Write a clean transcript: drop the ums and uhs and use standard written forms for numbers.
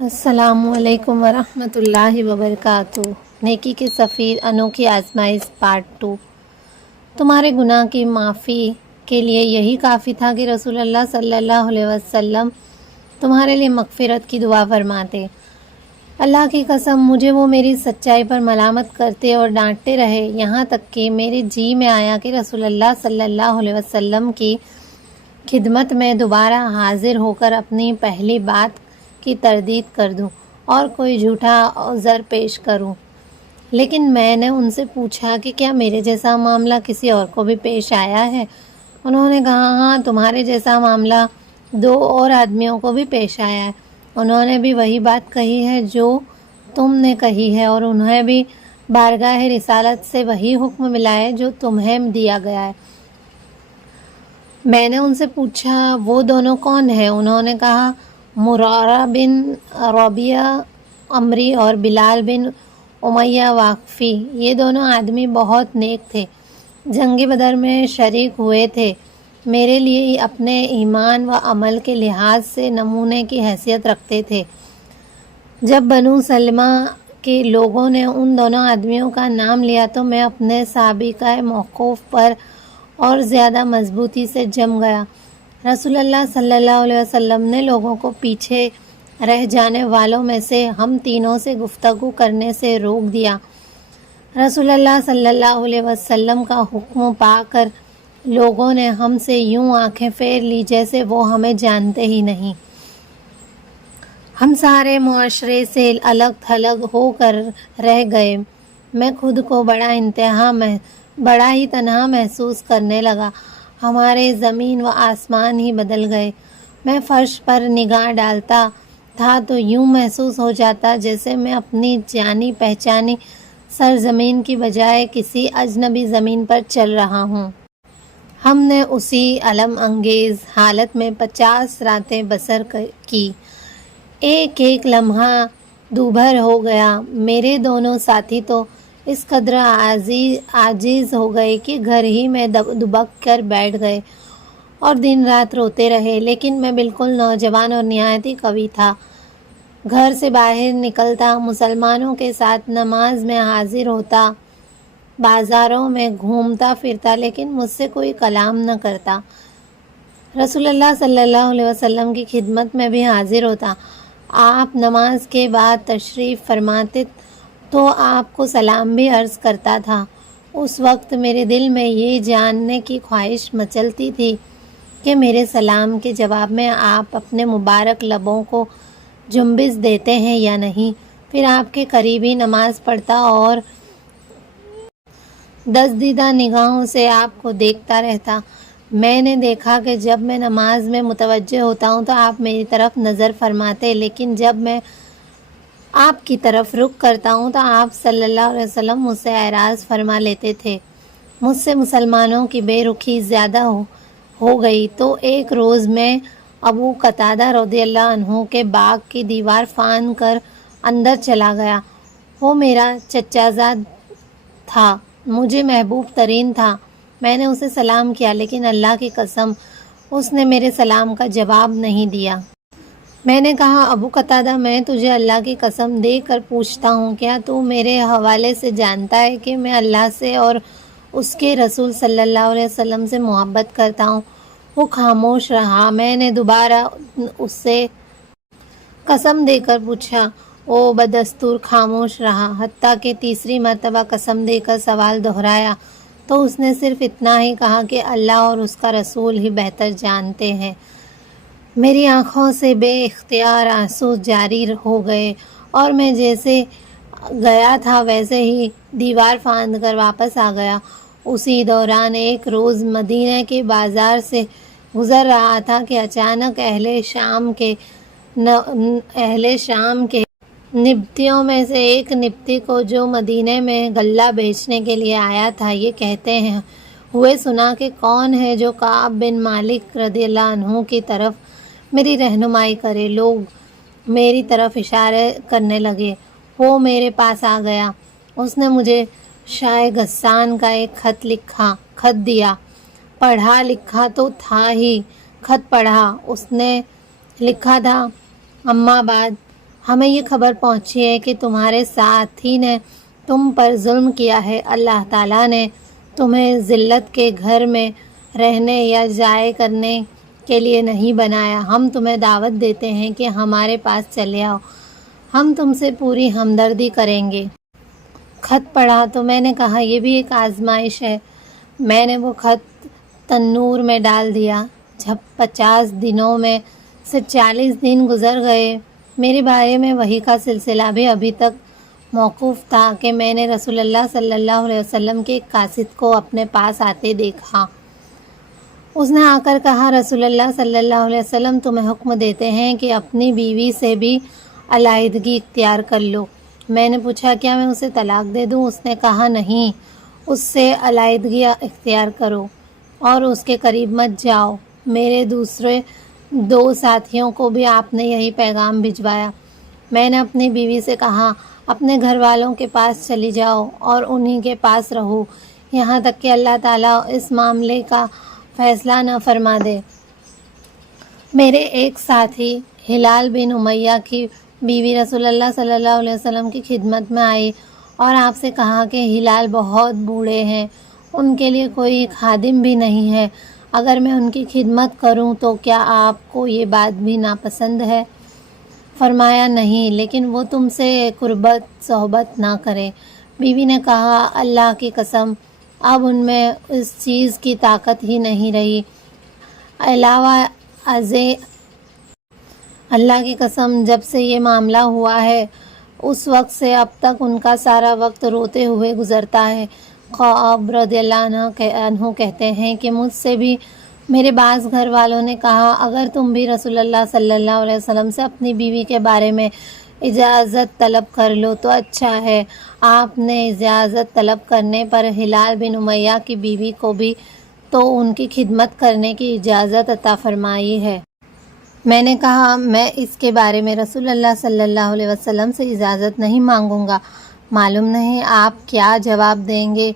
السلام علیکم ورحمۃ اللہ وبرکاتہ۔ نیکی کے سفیر انوکھی آزمائش پارٹ 2۔ تمہارے گناہ کی معافی کے لیے یہی کافی تھا کہ رسول اللہ صلی اللہ علیہ وسلم تمہارے لیے مغفرت کی دعا فرماتے۔ اللہ کی قسم مجھے وہ میری سچائی پر ملامت کرتے اور ڈانٹتے رہے، یہاں تک کہ میرے جی میں آیا کہ رسول اللہ صلی اللہ علیہ وسلم کی خدمت میں دوبارہ حاضر ہو کر اپنی پہلی بات کی تردید کر دوں اور کوئی جھوٹا عذر پیش کروں، لیکن میں نے ان سے پوچھا کہ کیا میرے جیسا معاملہ کسی اور کو بھی پیش آیا ہے؟ انہوں نے کہا ہاں، تمہارے جیسا معاملہ 2 اور آدمیوں کو بھی پیش آیا ہے، انہوں نے بھی وہی بات کہی ہے جو تم نے کہی ہے، اور انہیں بھی بارگاہ رسالت سے وہی حکم ملا ہے جو تمہیں دیا گیا ہے۔ میں نے ان سے پوچھا وہ دونوں کون ہیں؟ انہوں نے کہا مرارہ بن ربیعہ عمری اور بلال بن امیہ واقفی، یہ دونوں آدمی بہت نیک تھے، جنگ بدر میں شریک ہوئے تھے، میرے لیے اپنے ایمان و عمل کے لحاظ سے نمونے کی حیثیت رکھتے تھے۔ جب بنو سلمہ کے لوگوں نے ان دونوں آدمیوں کا نام لیا تو میں اپنے سابقہ موقف پر اور زیادہ مضبوطی سے جم گیا۔ رسول اللہ صلی اللہ علیہ وسلم نے لوگوں کو پیچھے رہ جانے والوں میں سے ہم تینوں سے گفتگو کرنے سے روک دیا۔ رسول اللہ صلی اللہ علیہ وسلم کا حکم پا کر لوگوں نے ہم سے یوں آنکھیں پھیر لی جیسے وہ ہمیں جانتے ہی نہیں۔ ہم سارے معاشرے سے الگ تھلگ ہو کر رہ گئے۔ میں خود کو بڑا ہی تنہا محسوس کرنے لگا۔ ہمارے زمین و آسمان ہی بدل گئے۔ میں فرش پر نگاہ ڈالتا تھا تو یوں محسوس ہو جاتا جیسے میں اپنی جانی پہچانی سرزمین کی بجائے کسی اجنبی زمین پر چل رہا ہوں۔ ہم نے اسی الم انگیز حالت میں 50 راتیں بسر کی۔ ایک ایک لمحہ دوبھر ہو گیا۔ میرے دونوں ساتھی تو اس قدر عاجز ہو گئے کہ گھر ہی میں دبک کر بیٹھ گئے اور دن رات روتے رہے، لیکن میں بالکل نوجوان اور نہایت ہی قوی تھا۔ گھر سے باہر نکلتا، مسلمانوں کے ساتھ نماز میں حاضر ہوتا، بازاروں میں گھومتا پھرتا، لیکن مجھ سے کوئی کلام نہ کرتا۔ رسول اللہ صلی اللہ علیہ وسلم کی خدمت میں بھی حاضر ہوتا۔ آپ نماز کے بعد تشریف فرماتے تو آپ کو سلام بھی عرض کرتا تھا۔ اس وقت میرے دل میں یہ جاننے کی خواہش مچلتی تھی کہ میرے سلام کے جواب میں آپ اپنے مبارک لبوں کو جنبش دیتے ہیں یا نہیں۔ پھر آپ کے قریب ہی نماز پڑھتا اور دزدیدہ نگاہوں سے آپ کو دیکھتا رہتا۔ میں نے دیکھا کہ جب میں نماز میں متوجہ ہوتا ہوں تو آپ میری طرف نظر فرماتے، لیکن جب میں آپ کی طرف رخ کرتا ہوں تو آپ صلی اللہ علیہ وسلم مجھ سے اعراض فرما لیتے تھے۔ مجھ سے مسلمانوں کی بے رخی زیادہ ہو گئی تو ایک روز میں ابو قتادہ رضی اللہ عنہ کے باغ کی دیوار پھاند کر اندر چلا گیا۔ وہ میرا چچا زاد تھا، مجھے محبوب ترین تھا۔ میں نے اسے سلام کیا، لیکن اللہ کی قسم اس نے میرے سلام کا جواب نہیں دیا۔ میں نے کہا ابو قتادہ، میں تجھے اللہ کی قسم دے کر پوچھتا ہوں، کیا تو میرے حوالے سے جانتا ہے کہ میں اللہ سے اور اس کے رسول صلی اللہ علیہ وسلم سے محبت کرتا ہوں؟ وہ خاموش رہا۔ میں نے دوبارہ اس سے قسم دے کر پوچھا، وہ بدستور خاموش رہا، حتیٰ کہ تیسری مرتبہ قسم دے کر سوال دہرایا تو اس نے صرف اتنا ہی کہا کہ اللہ اور اس کا رسول ہی بہتر جانتے ہیں۔ میری آنکھوں سے بے اختیار آنسو جاری ہو گئے اور میں جیسے گیا تھا ویسے ہی دیوار پھاند کر واپس آ گیا۔ اسی دوران ایک روز مدینہ کے بازار سے گزر رہا تھا کہ اچانک اہل شام کے نبطیوں میں سے ایک نبطی کو جو مدینے میں غلہ بیچنے کے لیے آیا تھا، یہ کہتے ہوئے سنا کہ کون ہے جو کعب بن مالک رضی اللہ عنہ کی طرف میری رہنمائی کرے۔ لوگ میری طرف اشارے کرنے لگے۔ وہ میرے پاس آ گیا۔ اس نے مجھے شاہ غسان کا ایک خط دیا۔ پڑھا لکھا تو تھا ہی، خط پڑھا۔ اس نے لکھا تھا، اما بعد ہمیں یہ خبر پہنچی ہے کہ تمہارے ساتھی نے تم پر ظلم کیا ہے۔ اللہ تعالیٰ نے تمہیں ذلت کے گھر میں رہنے یا ضائع کرنے کے لیے نہیں بنایا۔ ہم تمہیں دعوت دیتے ہیں کہ ہمارے پاس چلے آؤ، ہم تم سے پوری ہمدردی کریں گے۔ خط پڑھا تو میں نے کہا یہ بھی ایک آزمائش ہے۔ میں نے وہ خط تنور میں ڈال دیا۔ جب 50 دنوں میں سے 40 دن گزر گئے، میرے بارے میں وحی کا سلسلہ بھی ابھی تک موقوف تھا کہ میں نے رسول اللہ صلی اللہ علیہ وسلم کے ایک قاصد کو اپنے پاس آتے دیکھا۔ اس نے آ کر کہا، رسول اللہ صلی اللہ علیہ وسلم تمہیں حکم دیتے ہیں کہ اپنی بیوی سے بھی علیحدگی اختیار کر لو۔ میں نے پوچھا کیا میں اسے طلاق دے دوں؟ اس نے کہا نہیں، اس سے علیحدگی اختیار کرو اور اس کے قریب مت جاؤ۔ میرے دوسرے 2 ساتھیوں کو بھی آپ نے یہی پیغام بھجوایا۔ میں نے اپنی بیوی سے کہا اپنے گھر والوں کے پاس چلی جاؤ اور انہی کے پاس رہو یہاں تک کہ اللہ تعالیٰ اس معاملے کا فیصلہ نہ فرما دے۔ میرے ایک ساتھی ہلال بن امیہ کی بیوی رسول اللہ صلی اللہ علیہ وسلم کی خدمت میں آئی اور آپ سے کہا کہ ہلال بہت بوڑھے ہیں، ان کے لیے کوئی خادم بھی نہیں ہے، اگر میں ان کی خدمت کروں تو کیا آپ کو یہ بات بھی ناپسند ہے؟ فرمایا نہیں، لیکن وہ تم سے قربت صحبت نہ کرے۔ بیوی نے کہا اللہ کی قسم اب ان میں اس چیز کی طاقت ہی نہیں رہی۔ علاوہ ازیں اللہ کی قسم جب سے یہ معاملہ ہوا ہے اس وقت سے اب تک ان کا سارا وقت روتے ہوئے گزرتا ہے۔ خباب رضی اللہ عنہ کہتے ہیں کہ مجھ سے بھی میرے بعض گھر والوں نے کہا اگر تم بھی رسول اللہ صلی اللہ علیہ وسلم سے اپنی بیوی کے بارے میں اجازت طلب کر لو تو اچھا ہے۔ آپ نے اجازت طلب کرنے پر ہلال بن امیہ کی بیوی کو بھی تو ان کی خدمت کرنے کی اجازت عطا فرمائی ہے۔ میں نے کہا میں اس کے بارے میں رسول اللہ صلی اللہ علیہ وسلم سے اجازت نہیں مانگوں گا، معلوم نہیں آپ کیا جواب دیں گے۔